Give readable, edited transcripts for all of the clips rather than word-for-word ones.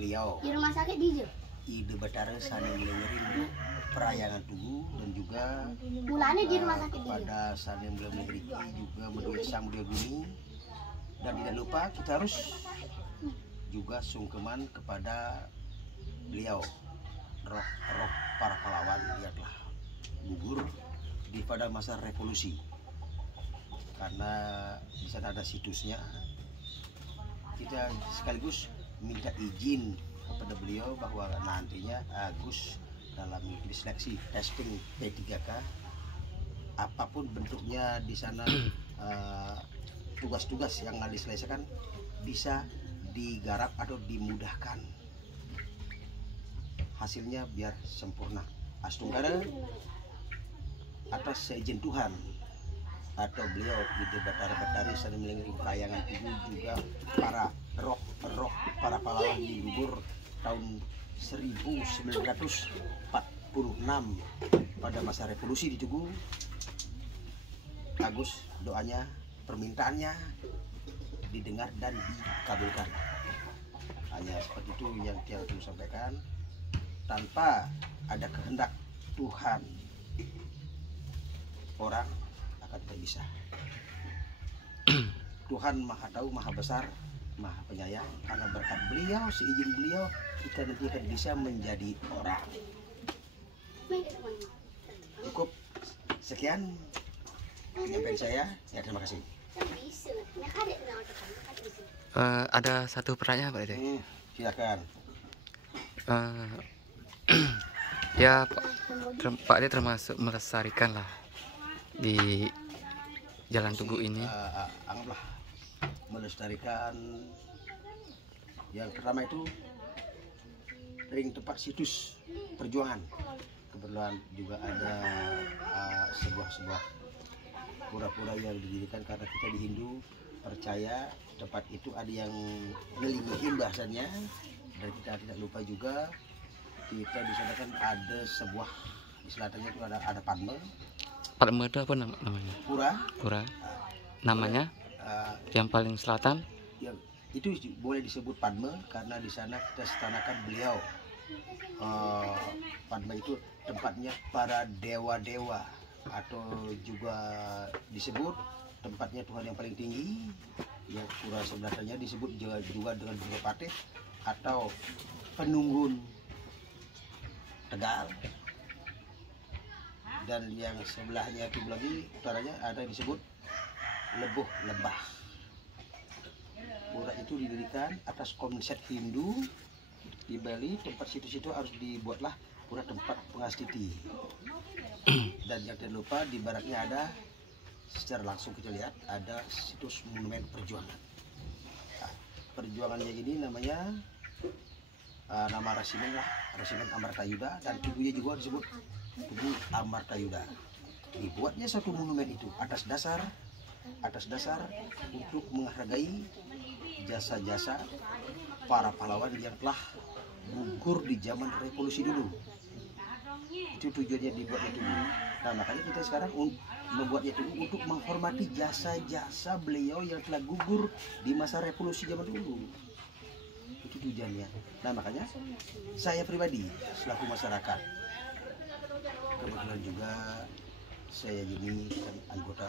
beliau Di rumah sakit di Ide Batara saling mengirim perayangan tubuh dan juga mulanya di rumah sakit di pada saling mengirim juga menduit sang mulia bumi. Dan tidak lupa kita harus juga sungkeman kepada beliau, roh para pahlawan yang telah gugur di pada masa revolusi. Karena di sana ada situsnya, kita sekaligus minta izin kepada beliau bahwa nantinya Agus dalam seleksi testing P3K apapun bentuknya di sana tugas-tugas yang diselesaikan bisa digarap atau dimudahkan, hasilnya biar sempurna. Astunggara atas seizin Tuhan atau beliau Ide Batara saling mengirim perayangan tubuh juga para roh para pahlawan di gugur tahun 1946 pada masa revolusi di Tugu. Agus doanya, permintaannya didengar dan dikabulkan. Hanya seperti itu yang dia perlu sampaikan. Tanpa ada kehendak Tuhan, orang akan terpisah. Tuhan Maha Tahu, Maha Besar, Maha Penyayang. Karena berkat beliau, seizin beliau, kita nanti akan bisa menjadi orang. Cukup sekian penyampaian saya. Ya, terima kasih. Ada satu pertanyaan Pak Ede. Silakan. Ya Pak Ede termasuk melestarikan lah di Jalan Tugu ini. Anggaplah melestarikan. Yang pertama itu ring tempat situs perjuangan. Kebetulan juga ada sebuah pura-pura yang didirikan karena kita di Hindu percaya tempat itu ada yang ngelingin bahasanya. Dan kita tidak lupa juga kita di sana kan ada sebuah di selatannya itu ada Padma. Padma itu apa namanya? Pura. Namanya yang paling selatan? Yang itu boleh disebut Padma karena di sana kita setanakan beliau. Padma itu tempatnya para dewa-dewa atau juga disebut tempatnya Tuhan yang paling tinggi. Yang pura sebelahnya disebut juga dengan Bunga Patih atau Penunggun Tegal. Dan yang sebelahnya itu lagi utaranya ada disebut Lebuh Lebah. Pura itu didirikan atas konsep Hindu. Di Bali tempat situ-situ harus dibuatlah pura tempat pengastiti. Dan yang tidak lupa di baratnya ada, secara langsung kita lihat ada situs monumen perjuangan. Nah, perjuangannya ini namanya nama resimen lah, Resimen Amartayuda, dan tubuhnya juga disebut Tugu Amartayuda. Dibuatnya satu monumen itu atas dasar untuk menghargai jasa-jasa para pahlawan yang telah gugur di zaman revolusi dulu. Itu tujuannya dibuatnya Tugu. Nah, makanya kita sekarang membuatnya Tugu untuk menghormati jasa-jasa beliau yang telah gugur di masa revolusi zaman dulu. Itu tujuannya. Nah, makanya saya pribadi selaku masyarakat, kebetulan juga saya ini kan anggota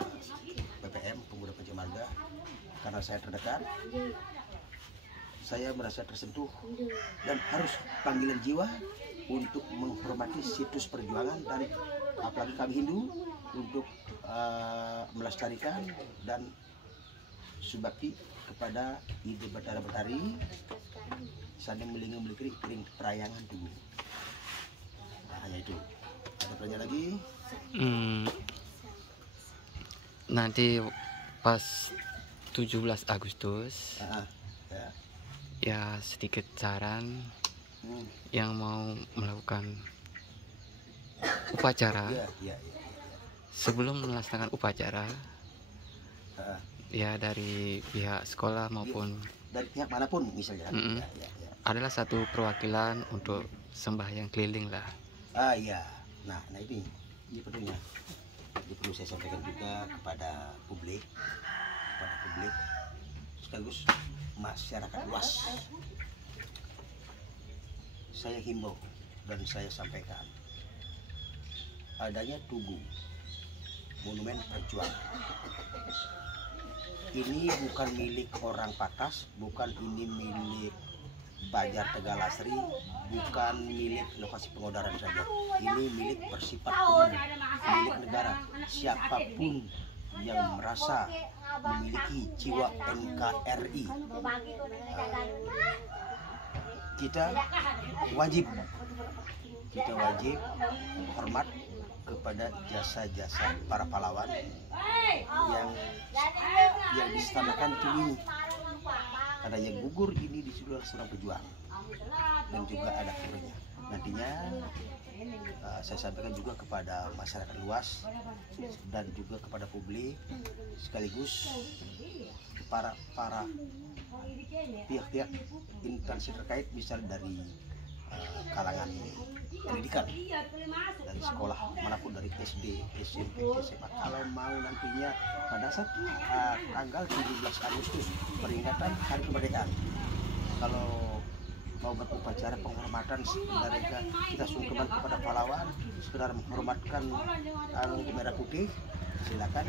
PPM Pemuda Pancamarga, karena saya terdekat, saya merasa tersentuh dan harus panggilan jiwa untuk menghormati situs perjuangan, dan apalagi kami Hindu untuk melestarikan dan subakti kepada Ide Batara-Batari saling melingkari ring perayangan Tugu. Nah, hanya itu. Ada pertanyaan lagi? Nanti pas 17 Agustus ya sedikit saran yang mau melakukan upacara. Sebelum melaksanakan upacara, ya dari pihak sekolah maupun dari pihak manapun misalnya, adalah satu perwakilan untuk sembahyang keliling lah. Iya. Nah ini perlunya. Ini perlu saya sampaikan juga kepada publik, sekaligus masyarakat luas. saya himbau dan saya sampaikan, adanya Tugu Monumen Perjuangan ini bukan milik orang Patas, bukan ini milik Banjar Tegalasri, bukan milik lokasi pengodaran saja. Ini milik bersifat umum, milik negara. Siapapun yang merasa memiliki jiwa NKRI, kita wajib hormat kepada jasa-jasa para pahlawan yang disamakan ini, karena yang gugur ini disuruh seorang pejuang dan juga ada turunnya. Nantinya saya sampaikan juga kepada masyarakat luas dan juga kepada publik, sekaligus para pihak-pihak instansi terkait, misal dari kalangan pendidikan, dari sekolah manapun, dari SD, SMP, SMA, kalau mau nantinya pada saat tanggal 17 Agustus peringatan Hari Kemerdekaan, kalau mau berupacara penghormatan mereka, kita sungkeman kepada pahlawan, sekedar menghormatkan merah putih, silakan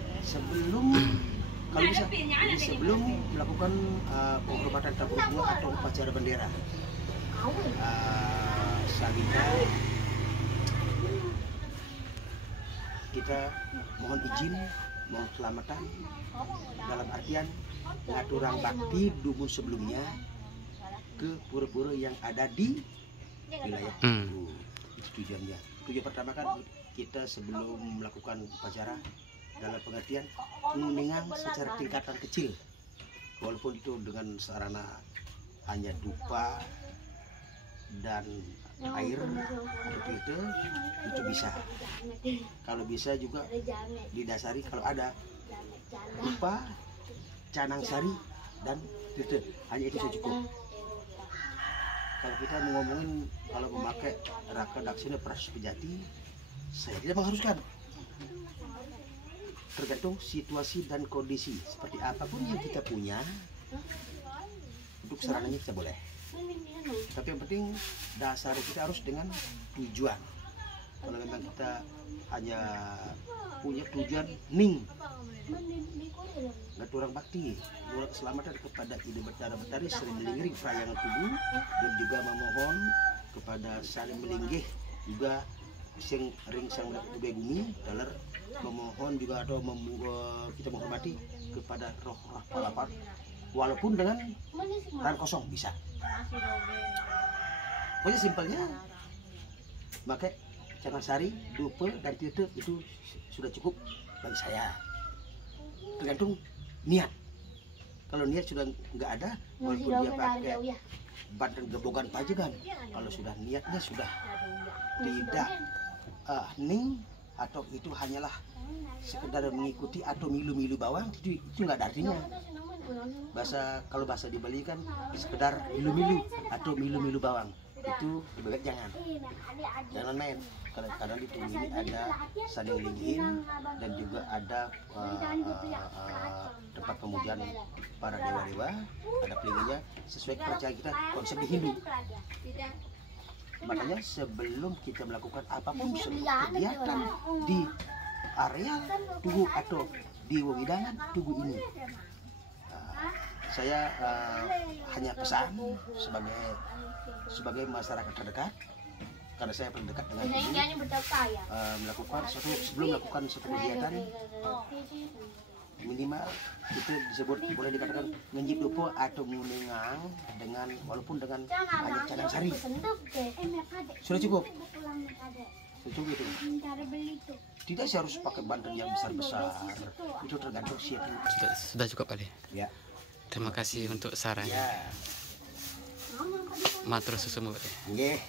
kalau bisa sebelum melakukan penghormatan tabur bunga atau upacara bendera. Selanjutnya kita mohon izin, mohon keselamatan dalam artian ngaturang bakti dulu sebelumnya ke pura-pura yang ada di wilayah itu. Itu tujuannya. Tujuan pertama kan kita sebelum melakukan upacara dalam pengertian mengingat secara tingkatan kecil, walaupun itu dengan sarana hanya dupa dan air atau filter itu bisa. Kalau bisa juga didasari kalau ada dupa, canang sari dan filter, hanya itu saja cukup. Kalau kita mau ngomongin kalau memakai raka daksina Prases Pejati, saya tidak mengharuskan. Tergantung situasi dan kondisi, seperti apapun yang kita punya, untuk sarananya kita boleh. Tapi yang penting dasar kita harus dengan tujuan. Kalau memang kita hanya punya tujuan ngaturang bakti, mengulang keselamatan kepada ide betara-betari sering melingkring perayangan tubuh, dan juga memohon kepada saling melinggih juga sing ring sang tubuh bumi dalam memohon juga atau kita menghormati kepada roh-roh pahlawan, walaupun dengan tangan kosong bisa. Pokoknya simpelnya pakai canang sari, dupa dan titik itu sudah cukup bagi saya. Tergantung niat. Kalau niat sudah nggak ada, walaupun dia pakai badan gebogan pajangan, kalau sudah niatnya sudah tidak ning atau itu hanyalah sekedar mengikuti atau milu-milu bawang, itu nggak ada artinya. Kalau bahasa di Bali kan sekedar milu-milu atau milu-milu bawang, itu lebih baik jangan main. Kadang di tubuh ini ada saling linggihin dan juga ada tempat kemudian para dewa-dewa, ada pelingginya sesuai kepercayaan kita, konsep di Hindu. Makanya sebelum kita melakukan apapun kegiatan di area tugu atau di wewidangan tugu ini, saya hanya pesan sebagai masyarakat terdekat, karena saya paling dekat dengan ini, sebelum melakukan suatu kegiatan minimal itu disebut, boleh dikatakan ngenjip dupo atau menengang dengan walaupun dengan hanya canang sari sudah cukup. Itu tidak sih harus pakai banten yang besar-besar, itu tergantung siapa. Sudah cukup kali ya. Terima kasih untuk sarannya Ya. Matur susumu. Nggih.